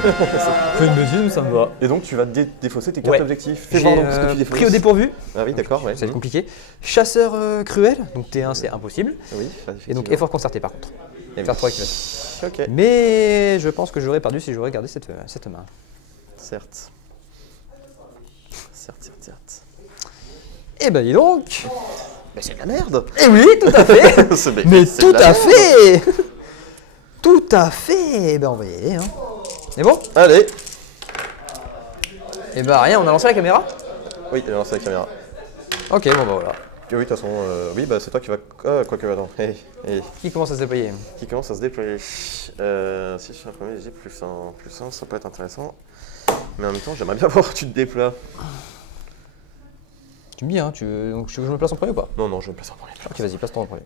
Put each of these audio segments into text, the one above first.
Fais une bêtise, ça me va. Et donc tu vas défausser tes cartes objectifs. Fais J'ai voir donc ce que tu défausses. pris au dépourvu. Ah oui, d'accord, ouais. Ça va être compliqué. Chasseur cruel, donc T1 c'est impossible. Oui, Et donc effort concerté par contre. Et Faire oui. 3 activations. Ok. Mais je pense que j'aurais perdu si j'aurais gardé cette main. Certes. Certes. Eh ben dis donc. Mais c'est de la merde. Eh oui, tout à fait. Mais c'est tout de la à merde. fait. Tout à fait. Eh ben on va y aller. Hein. C'est bon? Allez. Eh ben rien, on a lancé la caméra? Oui, elle a lancé la caméra. Ok, bon bah voilà. Oui, de toute façon, oui, bah c'est toi qui va... Ah, quoique, attends. Qui commence à se déployer? Qui commence à se déployer. Si je suis un premier, j'ai plus un, ça peut être intéressant. Mais en même temps, j'aimerais bien voir que tu te déploies. Tu me dis, hein, tu veux que je me place en premier ou pas? Non, je vais me placer en premier. Ok, vas-y, place-toi en premier.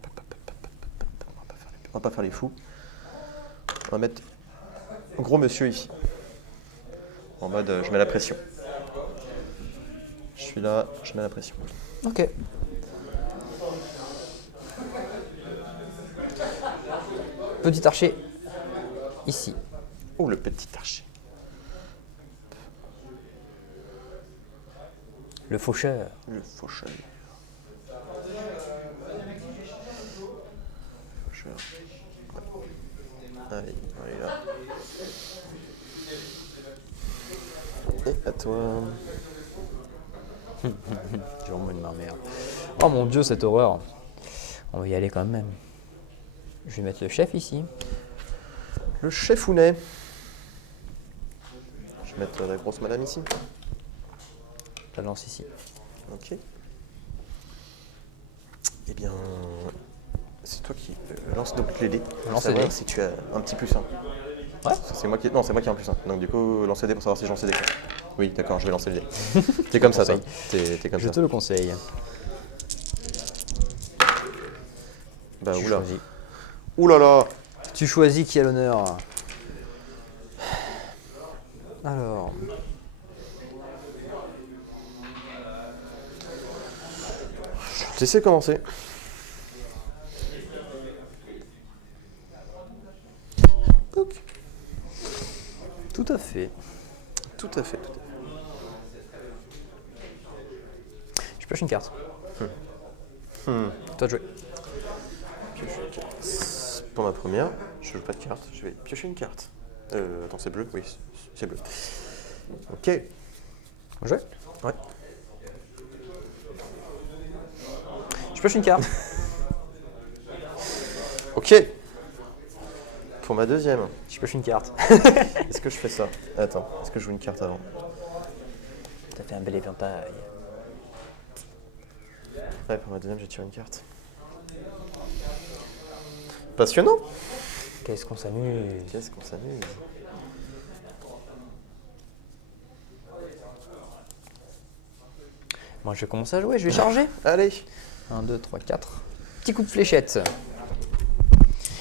On va pas faire les fous. On va mettre gros monsieur ici. En mode, je mets la pression. Je suis là, je mets la pression. Ok. Petit archer, ici. Oh, le petit archer. Le faucheur. Le faucheur. Allez, on est là. Et à toi. J'ai vraiment une main merde. Oh mon dieu, cette horreur. On va y aller quand même. Je vais mettre le chef ici. Le chefounet. Je vais mettre la grosse madame ici. Je la lance ici. Ok. Eh bien, c'est toi qui lance donc les dés. Lance Savoir les dés. si tu as un petit plus 1. Ouais. C'est moi qui ai un plus 1. Donc du coup, lancer les dés pour savoir si j'en sais des cartes. Oui, d'accord, je vais lancer le dé. T'es comme ça, toi. T'es comme Je ça. te le conseille. Bah Tu oula. choisis. Oulala. Tu choisis qui a l'honneur. Alors. Je vais te laisser commencer. Ok. Tout à fait. Tout à fait. Je pioche une carte. Toi de jouer. Pour ma première, je joue pas de carte, je vais piocher une carte. Attends, c'est bleu? Oui, c'est bleu. Ok. Jouer. Ouais. Je pioche une carte. Ok. Pour ma deuxième, Je pioche une carte. est-ce que je fais ça? Attends, est-ce que je joue une carte avant? T'as fait un bel éventail. Ouais, pour ma deuxième, je tire une carte. Passionnant. Qu'est-ce qu'on s'amuse. Qu'est-ce qu'on s'amuse. Moi je vais commencer à jouer, je vais charger. Allez. 1, 2, 3, 4. Petit coup de fléchette.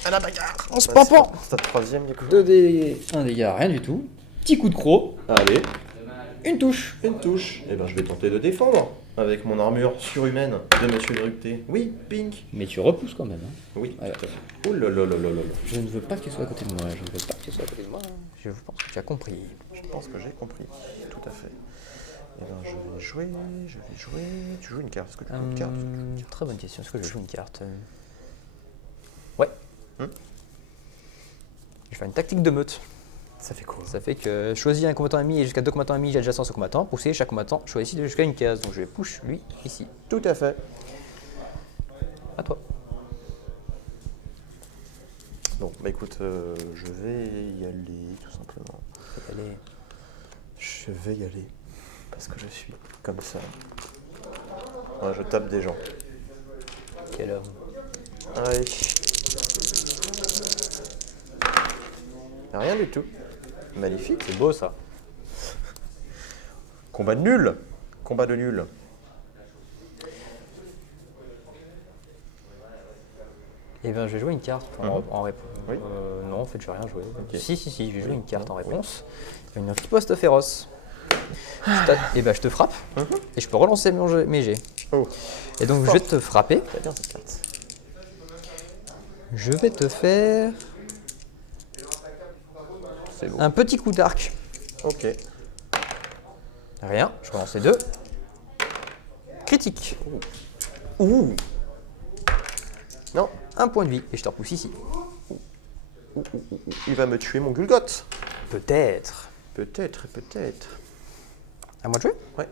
À la bagarre. On se pampan. C'est ta troisième du coup. 2 dés, 1 dégât, rien du tout. Petit coup de croc, Allez. une touche. Une touche. Et ben je vais tenter de défendre avec mon armure surhumaine de Monsieur Dructé. Oui, Pink. Mais tu repousses quand même. Hein. Oui. Ouais. Tout à fait. Ouh là là là là là. Je ne veux pas que tu sois à côté de moi. Je ne veux pas que tu sois à côté de moi. Je pense que tu as compris. Je pense que j'ai compris. Tout à fait. Et ben je vais jouer. Tu joues une carte. Est-ce que tu joues une carte? Très bonne question. Est-ce que je joue une carte? Ouais. Je vais faire une tactique de meute. Ça fait quoi? Ça fait que choisis un combattant ami et jusqu'à 2 combattants amis adjacents au combattant. Pousser chaque combattant choisit jusqu'à une case. Donc je vais push lui ici. Tout à fait. À toi. Bon, bah écoute, je vais y aller tout simplement. Allez. Je vais y aller. Parce que je suis comme ça. Ouais, je tape des gens. Quel homme. Allez. Rien du tout. Magnifique. C'est beau ça. Combat de nul. Combat de nul. Eh bien, je vais jouer une carte en réponse. Oui. Non, en fait, je vais rien jouer. Ok. Si, je vais jouer une carte en Oui. réponse. Une riposte féroce. Et ben, je te frappe et je peux relancer mes jets. Oh, Et donc, Fort. je vais te frapper. très bien cette carte. Je vais te faire C'est beau. Un petit coup d'arc. Ok. Rien, je relance les deux. Critique. Ouh. Non. Un point de vie et je te repousse ici. Il va me tuer mon Gulgoth. Peut-être. Peut-être, peut-être. À moi de jouer? Ouais.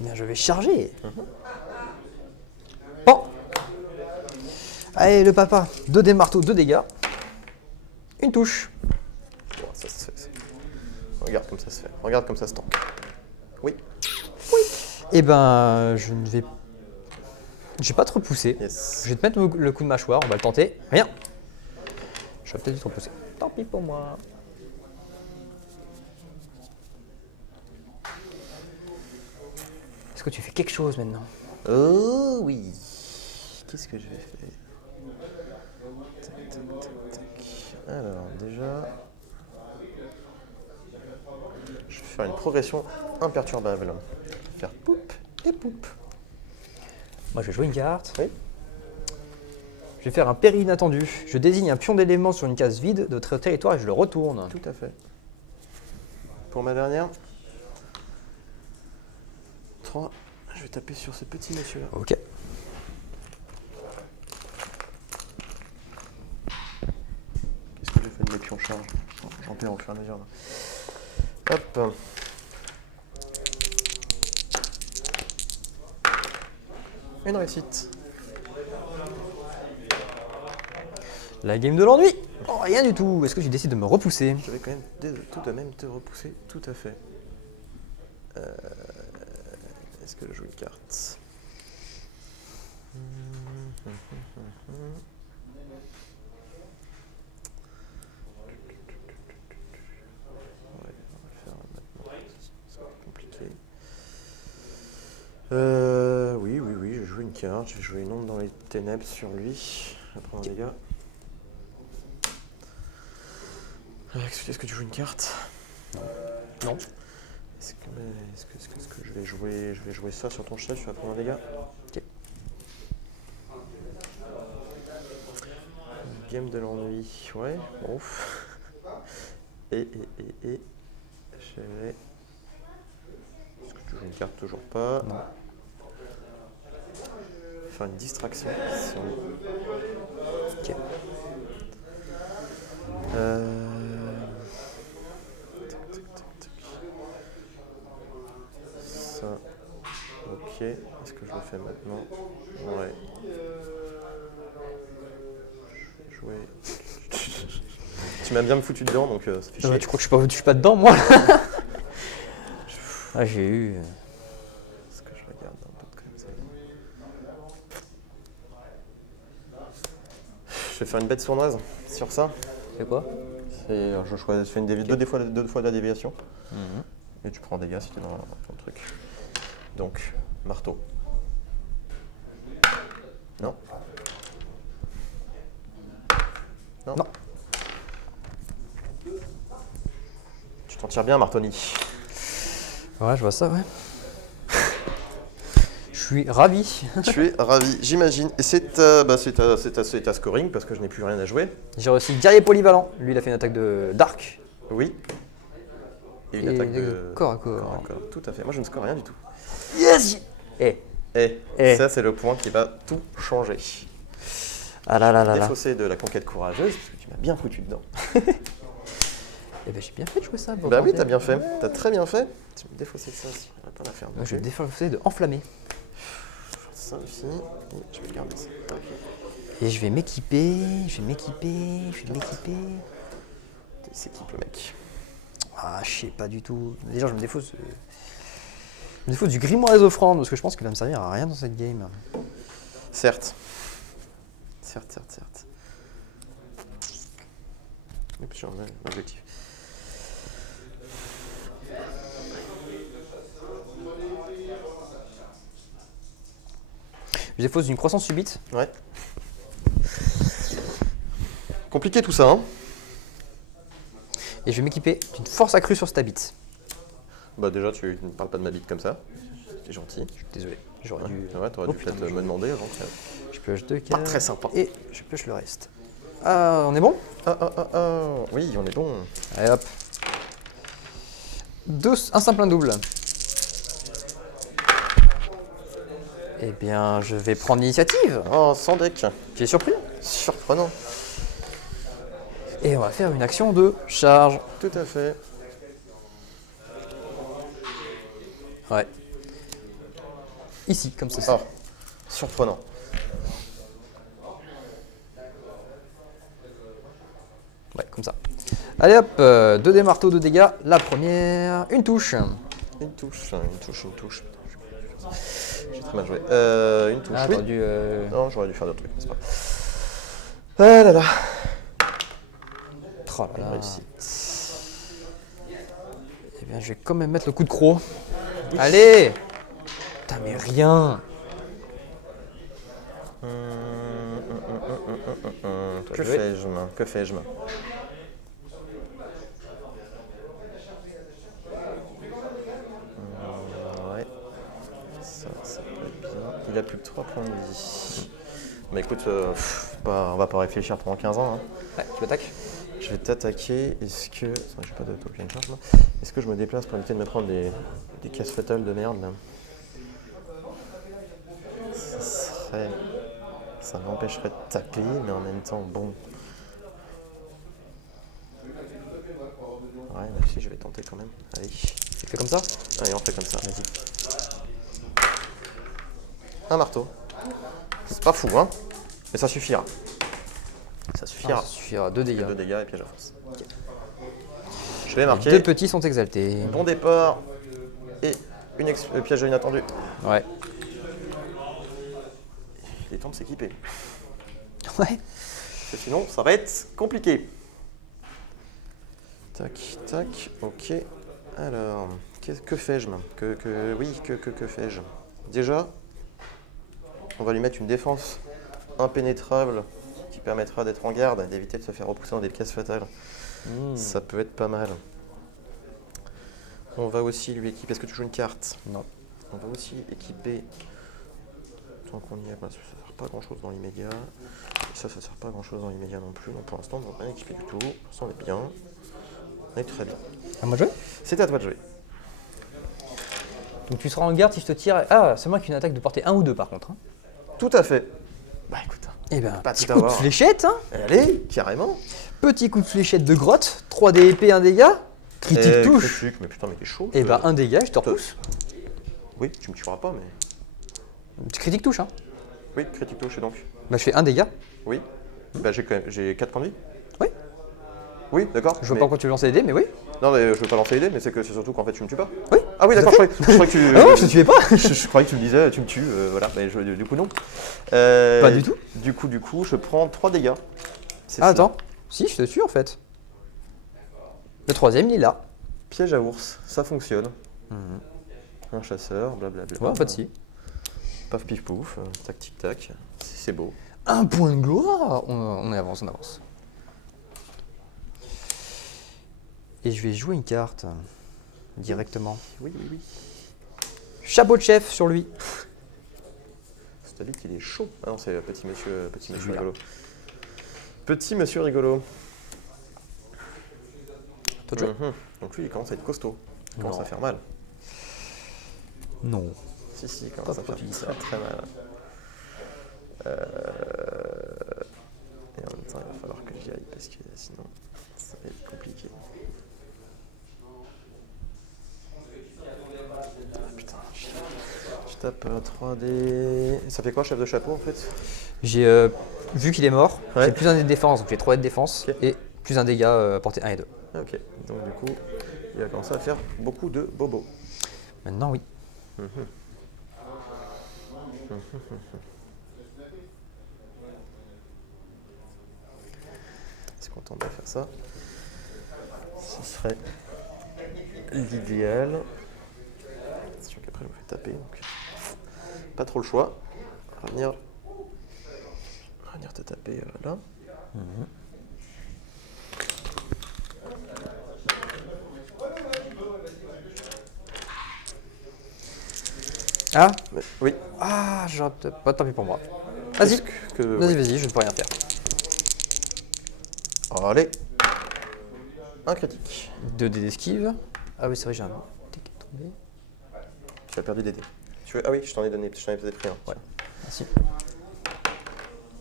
Bien, je vais charger. Bon. Allez, le papa. 2 dés marteaux, 2 dégâts. Une touche. Bon, ça se fait. Regarde comme ça se fait. Regarde comme ça se tank. Oui. Eh ben, je ne vais... Je vais pas te repousser. Yes. Je vais te mettre le coup de mâchoire, on va le tenter. Rien. Je vais peut-être te repousser. Tant pis pour moi. Est-ce que tu fais quelque chose maintenant? Oh oui. Qu'est-ce que je vais faire? Tac, tac, tac, tac. Alors, déjà... Je vais faire une progression imperturbable. Je vais faire poup et poup. Moi, je vais jouer une carte. Oui. Je vais faire un péril inattendu. Je désigne un pion d'élément sur une case vide de votre territoire et je le retourne. Tout à fait. Pour ma dernière... 3. Je vais taper sur ce petit monsieur-là. Ok. Qu'est-ce que j'ai fait de mes pions charge? J'en perds au fur et à mesure. Là. Hop. Une réussite. La game de l'ennui. Oh, rien du tout. Est-ce que tu décides de me repousser? Je vais quand même tout de même te repousser. Tout à fait. Est-ce que je joue une carte? Ouais, on va le faire maintenant. Ça va être compliqué. Oui, je vais jouer une carte. Je vais jouer une ombre dans les ténèbres sur lui. Je vais prendre un dégât. Est-ce que tu joues une carte? Non. Est-ce que je vais jouer ça sur ton cheval, tu vas prendre un dégât? Ok. Game de l'ennui, ouais, bon. Et je vais... Est-ce que tu joues une carte? Toujours pas. Non. Faire une distraction. Si Ok. Tac, tac, tac, tac. Ça. Ok. Est-ce que je le fais maintenant? Ouais. Je vais jouer. Tu m'as bien foutu dedans, donc ça fait chier. Tu crois que je suis pas dedans, moi? Ah, j'ai eu... Est-ce que je regarde un peu comme ça? Je vais faire une bête sournoise sur ça. C'est quoi? Je fais une deux fois de la déviation. Et tu prends des dégâts si tu es dans le truc. Donc, marteau. Non. Non. Non. Tu t'en tires bien, Martoni. Ouais, je vois ça, ouais. Je suis ravi. Tu es ravi, j'imagine. Et c'est ta scoring parce que je n'ai plus rien à jouer. J'ai aussi guerrier polyvalent. Lui, il a fait une attaque d'arc. Oui. Et une Et attaque une de corps à corps. Tout à fait. Moi, je ne score rien du tout. Yes! Eh. Et ça, c'est le point qui va tout changer. Ah là là là là. Défaussé de la conquête courageuse, parce que tu m'as bien foutu dedans. Eh ben, j'ai bien fait de jouer ça. Bah oui, t'as bien fait. T'as très bien fait. Tu me défaussé de ça, si on va pas la faire. Moi, je vais défausser de enflammer. Ça aussi. Et je vais garder ça. Ok. Et je vais m'équiper. C'est qui le mec? Ah, je sais pas du tout. Déjà, je me défausse. Je me défausse du grimoire des offrandes parce que je pense qu'il va me servir à rien dans cette game. Certes. Et puis, j'en ai l'objectif. Je défausse d'une croissance subite. Ouais. Compliqué tout ça, hein? Et je vais m'équiper d'une force accrue sur Stabit. Bah déjà, tu ne parles pas de ma bite comme ça. C'est gentil. Désolé, j'aurais dû. Ouais, t'aurais dû peut-être me demander avant. Je pioche 2 Pas très sympa. Et je pioche le reste. Ah, on est bon? Oui, on est bon. Allez hop. Un simple, un double. Eh bien, je vais prendre l'initiative. Oh, sans deck. Tu es surpris? Surprenant. Et on va faire une action de charge. Tout à fait. Ouais. Ici, comme ceci. Oh, surprenant. Ouais, comme ça. Allez hop, 2 dés marteaux, 2 dégâts. La première, une touche. Une touche. J'ai très mal joué. Une touche, Ah, oui. t'aurais dû, Non, j'aurais dû faire d'autres trucs, c'est pas grave. Ah là là. Oh là là. Réussite. Eh bien, je vais quand même mettre le coup de croc. Allez! Putain, mais rien! Que fais-je? Que fais-je? Ouais. Ça peut être bien. Il a plus que 3 points de vie. Mais écoute, on va pas réfléchir pendant 15 ans. Hein. Ouais, tu attaques. Je vais t'attaquer. Est-ce que. Attends, j'ai pas de token charge là. Est-ce que je me déplace pour éviter de me prendre des cases fatales de merde là? Ça m'empêcherait de taper, mais en même temps, bon. Ouais, mais si, je vais tenter quand même. Allez. Tu fais comme ça? Allez, on fait comme ça. Vas-y. Un marteau. C'est pas fou, hein? Mais ça suffira. Ça suffira. Ça suffira, 2 dégâts. 2 dégâts et piège à force. Okay. Je vais marquer. Les 2 petits sont exaltés. Bon départ et piège inattendu. Ouais. Il est temps de s'équiper. Ouais. Parce que sinon, ça va être compliqué. Tac, tac, ok. Alors, que fais-je? Que fais-je? Déjà, on va lui mettre une défense impénétrable qui permettra d'être en garde et d'éviter de se faire repousser dans des cases fatales. Ça peut être pas mal. On va aussi lui équiper. Est-ce que tu joues une carte? Non. On va aussi équiper. Tant qu'on y est, ça ne sert pas grand chose dans l'immédiat. Ça ne sert pas grand chose dans l'immédiat non plus. Donc pour l'instant, on n'a rien équipé du tout. Pour l'instant, on est bien. On est très bien. À moi de jouer? C'est à toi de jouer. Donc tu seras en garde si je te tire. Ah, c'est moi qui ai une attaque de portée 1 ou 2 par contre. Hein. Tout à fait. Bah écoute. Eh ben, Pas petit tout coup de avoir. fléchette. Hein. Allez, carrément. Petit coup de fléchette de grotte. 3 dés épée, 1 dégât. Critique touche. Critique, mais putain, mais t'es chaud. Et ben, 1 dégât, je te repousse. Oui, tu me tueras pas, mais. Critique touche, hein. Oui, critique touche, et donc. Bah, je fais 1 dégât. Oui. Bah, j'ai 4 points de vie. Oui. Oui, d'accord. Je vois pas quand tu veux lancer les dés, mais oui. Non, mais je veux pas lancer les dés, mais c'est surtout qu'en fait, tu me tues pas. Oui. Ah oui, d'accord, je croyais que tu. Ah non, je te tuais pas. je croyais que tu me disais, tu me tues, voilà. Mais du coup, non. Pas du tout. Du coup, je prends 3 dégâts. Ah, attends. Si, je te tue en fait. Le 3ème, il est là. Piège à ours, ça fonctionne. Un chasseur, blablabla. Ouais, en fait, si. Paf, pif, pouf, tac, tic, tac. C'est beau. 1 point de gloire. On avance, on avance. Et je vais jouer une carte directement. Oui. Chapeau de chef sur lui. C'est-à-dire qu'il est chaud. Ah non, c'est petit monsieur celui-là. rigolo. Petit monsieur rigolo. Toi de jouer. Donc lui, il commence à être costaud. Il commence Non. à faire mal. Non. Si, il commence à faire très mal. Et en même temps, il va falloir que j'y aille parce que sinon, ça va être compliqué. Ah putain, je tape 3D. Ça fait quoi, chef de chapeau en fait? J'ai vu qu'il est mort, Ouais. j'ai plus 1 dé de défense, donc j'ai 3 dés de défense Ok. et plus 1 dégât portée 1 et 2. Ah, ok, donc du coup, il va commencer à faire beaucoup de bobos. Maintenant, oui. C'est content de faire ça. Ce serait l'idéal. C'est sûr qu'après je me fais taper, donc pas trop le choix. Revenir te taper là. Ah, Mais, oui. j'aurais peut-être pas, tant pis pour moi. Vas-y, Est-ce que- vas-y, je ne peux rien faire. Allez. Un critique. 2 dés d'esquive. Ah oui, c'est vrai, j'ai un dé qui est tombé. Tu as perdu des dés. Ah oui, je t'en ai donné, je t'en ai peut-être pris un. Ouais, merci.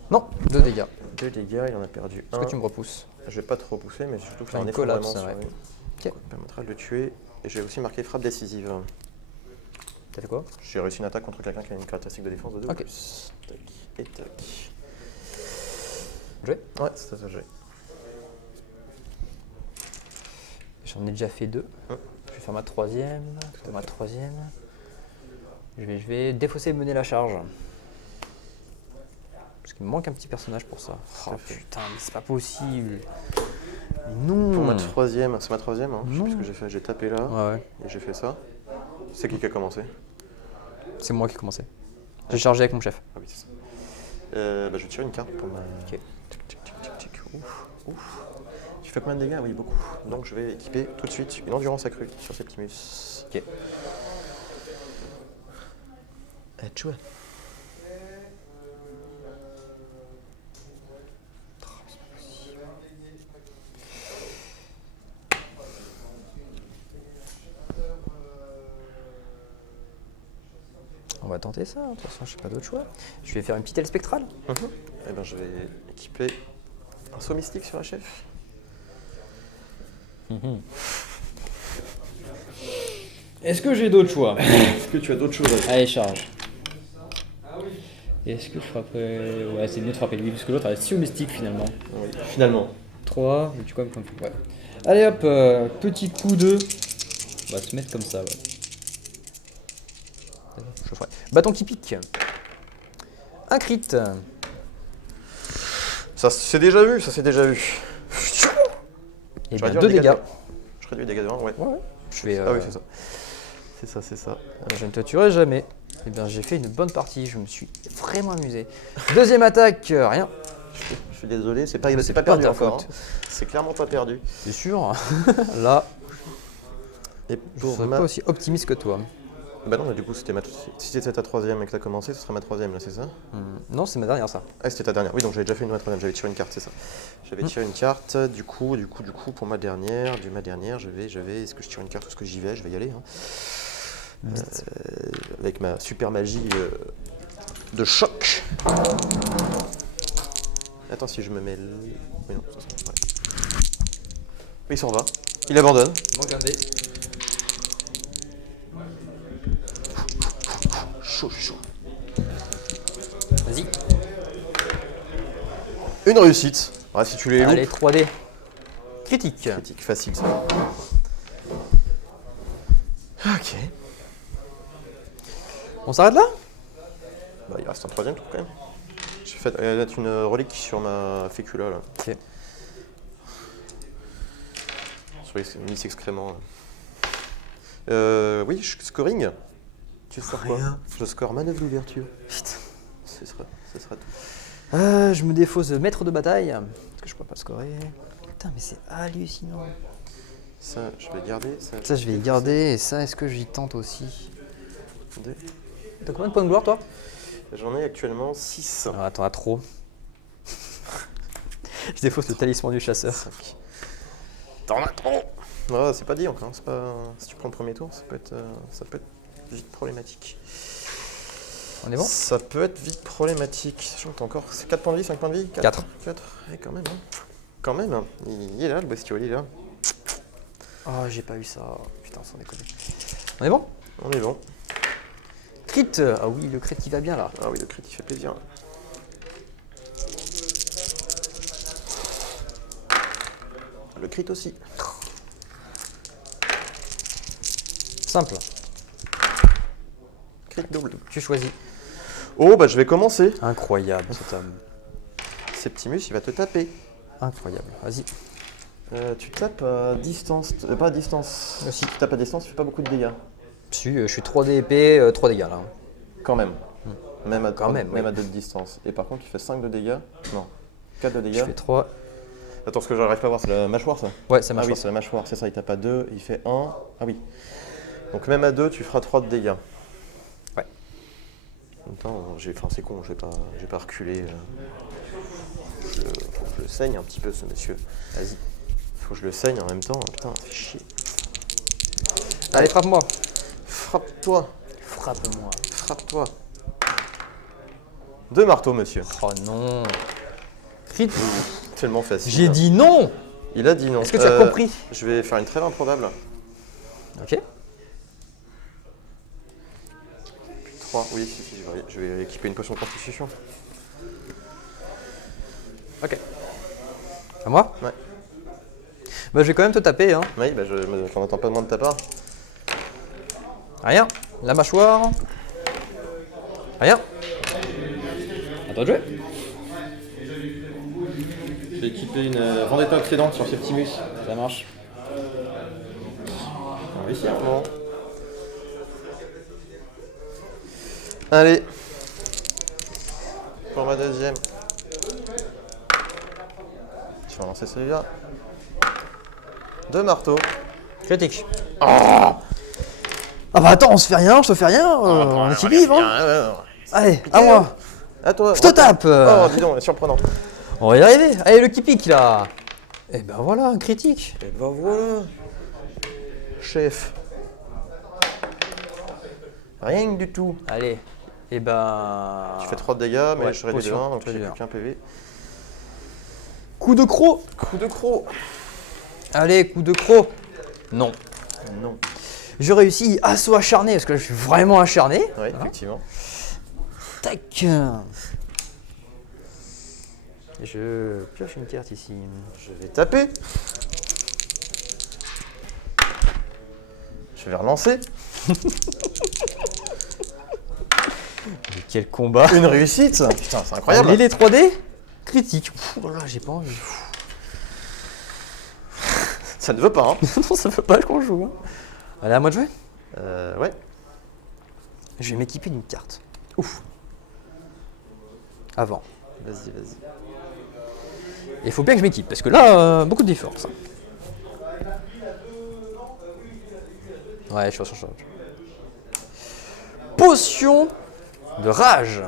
Non, 2 dégâts. 2 dégâts, il en a perdu Est-ce un. que tu me repousses? Je vais pas trop pousser, mais surtout faire Une un effondrement collapse, sur ouais. lui. Ok. Ça permettra de le tuer. Et j'ai aussi marqué frappe décisive. T'as fait quoi? J'ai réussi une attaque contre quelqu'un qui a une caractéristique de défense de 2 Ok. plus. Tac et tac. Joué. Ouais, c'est ça, j'ai. J'en ai déjà fait 2. Je vais faire ma 3e. Ma 3e. Je vais défausser et mener la charge. Parce qu'il me manque un petit personnage pour ça. Oh putain, mais c'est pas possible. Mais non. Pour ma 3e, c'est ma 3e, hein. Je sais Non. plus ce que j'ai fait. J'ai tapé là Ouais. et j'ai fait ça. C'est qui a commencé? C'est moi qui ai commencé. J'ai chargé avec mon chef. Ah oui, c'est ça. Je vais tirer une carte pour ma. Ok. Tic, tic, tic, tic, tic. Ouf, ouf. Tu fais combien de dégâts? Oui, beaucoup. Donc je vais équiper tout de suite une endurance accrue sur Septimus. Ok. Tu vois. On va tenter ça, de toute façon, je n'ai pas d'autre choix. Je vais faire une petite aile spectrale. Eh ben, je vais équiper un saut mystique sur la chef. Est-ce que j'ai d'autres choix? Est-ce que tu as d'autres choses à dire? Allez, charge. Est-ce que je frapperais... Ouais, c'est mieux de frapper lui, parce que l'autre a 6 mystique finalement. Oui, finalement. 3, mais tu quoi, ouais. Allez hop, petit coup de... On va se mettre comme ça, ouais. Je ferai. Bâton qui pique. Un crit. Ça c'est déjà vu, ça c'est déjà vu. Et Je bien réduis 2 les dégâts. Je réduis les dégâts de 1, ouais. Ouais. Je vais. Ah oui, c'est ça. C'est ça, c'est ça. Je ne te tuerai jamais. Eh bien, j'ai fait une bonne partie. Je me suis vraiment amusé. Deuxième attaque, rien. Je suis désolé, c'est pas pas perdu ta encore. faute. Hein. C'est clairement pas perdu. C'est sûr. Là, Et je pour serais ma... pas aussi optimiste que toi. Bah non, mais du coup, c'était si c'était ta 3e et que t'as commencé, ce serait ma 3e là, c'est ça? Non, c'est ma dernière, ça. Ah, c'était ta dernière. Oui, donc j'avais déjà fait une 3e, j'avais tiré une carte, c'est ça. J'avais tiré une carte, du coup, pour ma dernière, je vais, est-ce que je tire une carte ou est-ce que j'y vais? Je vais y aller. Hein. Avec ma super magie de choc. Attends, si je me mets... Oui, non, ça sera... Ouais. Il s'en va, il abandonne. Regardez. Chaud, je suis chaud. Vas-y. Une réussite. Ouais, si tu les Allez, loupes, 3D. Critique. critique facile ça. Ok. On s'arrête là? Bah, il reste un 3e tour quand même. J'ai fait mettre une relique sur ma fécula là. Ok. Sur les Miss excréments. Là. Oui, scoring. Tu scores quoi? Je score manœuvre d'ouverture. Putain. Ce sera tout. Je me défausse de maître de bataille. Parce que je pourrais pas scorer. Putain, mais c'est hallucinant. Ça, je vais garder. Ça, je vais y garder. Et ça, est-ce que j'y tente aussi? Deux. T'as combien de points de gloire, toi? J'en ai actuellement 6. Ah, attends, à trop. Je défausse le talisman du chasseur. 5. T'en as trop. Non, c'est pas dit encore. C'est pas... Si tu prends le premier tour, ça peut être vite problématique. On est bon? Ça peut être vite problématique. Sachant que t'as encore 4 points de vie, 5 points de vie? 4. 4. Ouais, quand même. Hein. Quand même. Hein. Il est là, le bestiau, il est là. Oh, j'ai pas eu ça. Putain, sans déconner. On est bon? On est bon. Crit. Ah oui, le crit qui va bien là. Ah oui, le crit, il fait plaisir. Le crit aussi. Simple. Crit double. Tu choisis. Oh, bah je vais commencer. Incroyable cet homme. Septimus, il va te taper. Incroyable. Vas-y. Tu tapes à distance. Pas à distance. Si tu tapes à distance, tu fais pas beaucoup de dégâts. Si, je suis 3 dés épée, 3 dégâts là. Quand même. Même à, Quand même, même oui. à 2 de distance. Et par contre, tu fais 5 de dégâts. Non. 4 de Je dégâts. fais 3. Attends, ce que j'arrive pas à voir, c'est la mâchoire ça? Ouais, ça Ah marche. oui, c'est la mâchoire, c'est ça, il tape à 2, il fait 1. Ah oui. Donc même à 2, tu feras 3 de dégâts. Ouais. En même temps, c'est con, je vais pas reculer. je le saigne un petit peu, ce monsieur. Vas-y. Faut que je le saigne en même temps. Putain, ça fait chier. Allez, frappe-moi. Frappe-toi. Frappe-moi. Frappe-toi. 2 marteaux, monsieur. Oh non. Crit. Tellement facile. J'ai dit non. Il a dit non. Est-ce que tu as compris? Je vais faire une trêve improbable. Ok. 3. Oui, si, je vais équiper une potion de constitution. Ok. À moi? Ouais. Bah, je vais quand même te taper, hein. Oui, bah j'en attends pas de moins de ta part. Rien. La mâchoire. Rien. Attends de jouer. Je vais équiper une Vendetta Oxydante sur Septimus. Ça marche. On va réussir, bon. Allez. Pour ma deuxième. Je vais lancer celui-là. 2 marteaux. Critique. Ah bah attends, on se fait rien, je te fais rien, on équilibre, hein. Allez, à moi. À toi. Je te tape. Oh, dis donc, surprenant. On va y arriver. Allez, le qui pique là. Et ben voilà, un critique. Et ben voilà. Chef. Rien du tout. Allez. Et ben. Tu fais 3 de dégâts, mais Ouais, je réduis de potion, 1, donc j'ai réduis plus qu'un PV. Coup de croc. Coup de croc. Allez, coup de croc. Non. Non. Je réussis assaut acharné parce que je suis vraiment acharné. Oui, Hein. effectivement. Tac. Et je pioche une carte ici. Je vais taper. Je vais relancer. Mais quel combat. Une réussite. Putain, c'est incroyable. Allez, les 3D. Critique. Oh là, j'ai pas envie. Ça ne veut pas, hein. Non, ça veut pas qu'on joue. Hein. Allez, à moi de jouer. Ouais. Je vais m'équiper d'une carte. Ouf. Avant. Vas-y, vas-y. Il faut bien que je m'équipe parce que là, beaucoup de différence. Ouais, je suis sur. Potion de rage.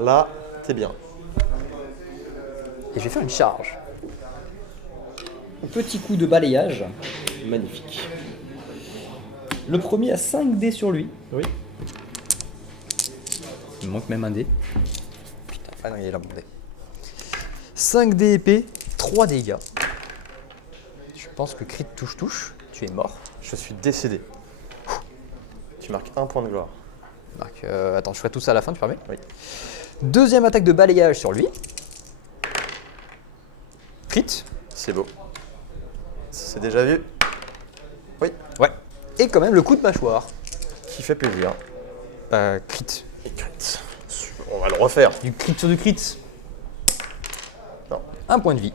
Là, t'es bien. Et je vais faire une charge. Petit coup de balayage. Magnifique. Le premier a 5 dés sur lui. Oui. Il me manque même un dé. Putain, ah non, il est là, mon dé. 5 dés épée, 3 dégâts. Je pense que crit touche, tu es mort. Je suis décédé. Tu marques 1 point de gloire. Donc, attends, je ferai tout ça à la fin, tu permets? Oui. Deuxième attaque de balayage sur lui. Crit. C'est beau. C'est déjà vu. Oui. Ouais. Et quand même le coup de mâchoire. Qui fait plaisir. Crit. Et crit. On va le refaire. Du crit sur du crit. Non. Un point de vie.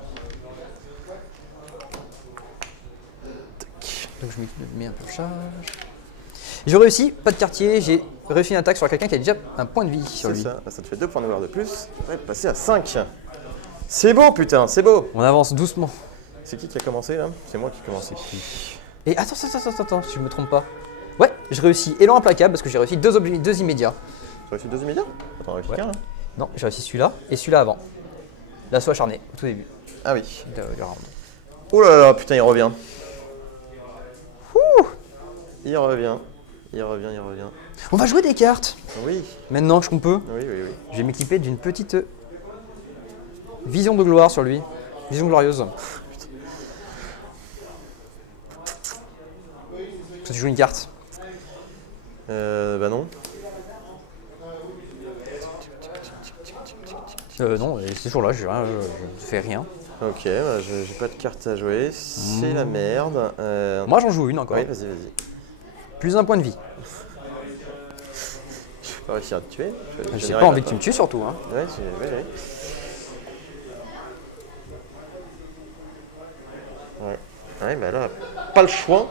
Donc je me mets un peu de charge. J'ai réussi, pas de quartier, j'ai réussi une attaque sur quelqu'un qui a déjà un point de vie sur C'est lui. ça. Ça te fait 2 points de gloire de plus. On va passer à 5. C'est beau, putain, c'est beau. On avance doucement. C'est qui a commencé là? C'est moi qui ai commencé. Et attends, si je me trompe pas. Ouais, je réussis élan implacable parce que j'ai réussi deux immédiats. Tu as réussi 2 immédiats? Attends, on a réussi Ouais. qu'un là? Non, j'ai réussi celui-là et celui-là avant. L'assaut acharné, au tout début Ah oui. du round. Oh là là, putain, il revient. Il revient. Il revient. On va jouer des cartes. Oui, Maintenant qu'on peut, oui. je vais m'équiper d'une petite vision de gloire sur lui. Vision glorieuse. Est-ce que tu joues une carte? Bah non. Non, c'est toujours là, je fais rien. Ok, bah, j'ai pas de carte à jouer. C'est la merde. Moi j'en joue une encore. Oui, vas-y. Plus un point de vie. Je vais pas réussir à te tuer. J'ai pas envie que tu me tues surtout. Hein. Ouais. Ouais, bah là, pas le choix.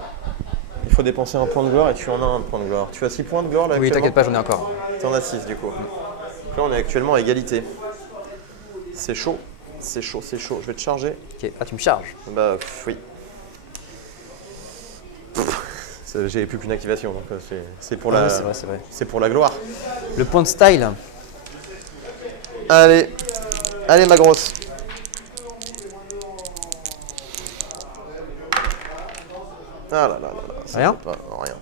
Il faut dépenser un point de gloire et tu en as un point de gloire. Tu as 6 points de gloire là Oui, actuellement? t'inquiète pas, j'en ai encore. T'en as 6 du coup. Donc là, on est actuellement à égalité. C'est chaud. Je vais te charger. Ok, ah tu me charges. Bah oui. J'ai plus qu'une activation, donc c'est pour Ah la. oui, c'est vrai. C'est pour la gloire. Le point de style. Allez. Allez, ma grosse. Ah là là là là. ça Rien fait pas- non, rien.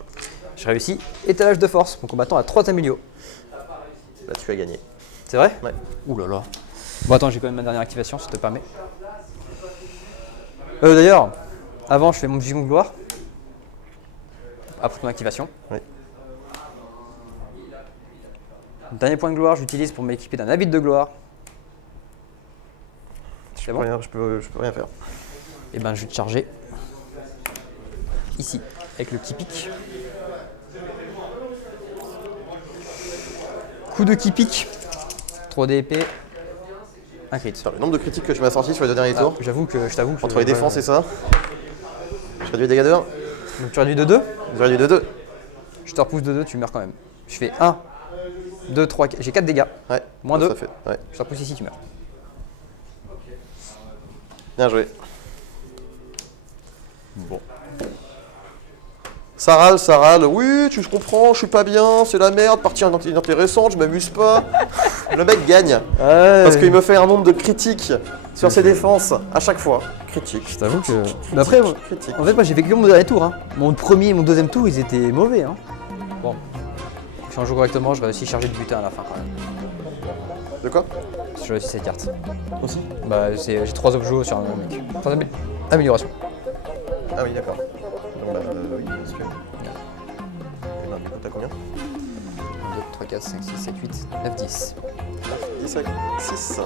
J'ai réussi. Étalage de force. Mon combattant a 3 amélio. Là, tu as gagné. C'est vrai? Ouais. Ouh là là. Bon, attends, j'ai quand même ma dernière activation, si ça te permet. D'ailleurs, avant, je fais mon petit de gloire. Après ton activation. Oui. Dernier point de gloire, j'utilise pour m'équiper d'un habit de gloire. C'est bon? Rien, je peux rien faire. Et ben, je vais te charger ici, avec le qui pique. Coup de qui pique. 3D épée. Un crit. Le nombre de critiques que tu m'as sorti sur les 2 derniers tours, J'avoue que je t'avoue que. entre les défenses et ça, je réduis les dégâts de 1, Donc tu réduis de 2. je réduis de 2. Je te repousse de 2, tu meurs quand même. Je fais 1, 2, 3, j'ai 4 dégâts. Ouais. Moins ça 2. fait. Ouais. Je te repousse ici, tu meurs. Bien joué. Bon. Ça râle. Oui, tu comprends, je suis pas bien, c'est la merde, partie inintéressante, je m'amuse pas. Le mec gagne. Parce qu'il me fait un nombre de critiques sur ses défenses à chaque fois. Critique. Je t'avoue que. Mais après, Critique. en fait, moi j'ai fait que mon dernier tour. Hein. Mon premier et mon deuxième tour, ils étaient mauvais. Hein. Bon. Si on joue correctement, je réussis à charger de butin à la fin quand même. De quoi? Je réussis cette carte. Aussi? Bah, j'ai 3 objets sur un mec. 3 amélioration. Ah oui, d'accord. Donc, oui, parce que. Eh ben, du coup, t'as combien? 1, 2, 3, 4, 5, 6, 7, 8, 9, 10. 10 avec 6.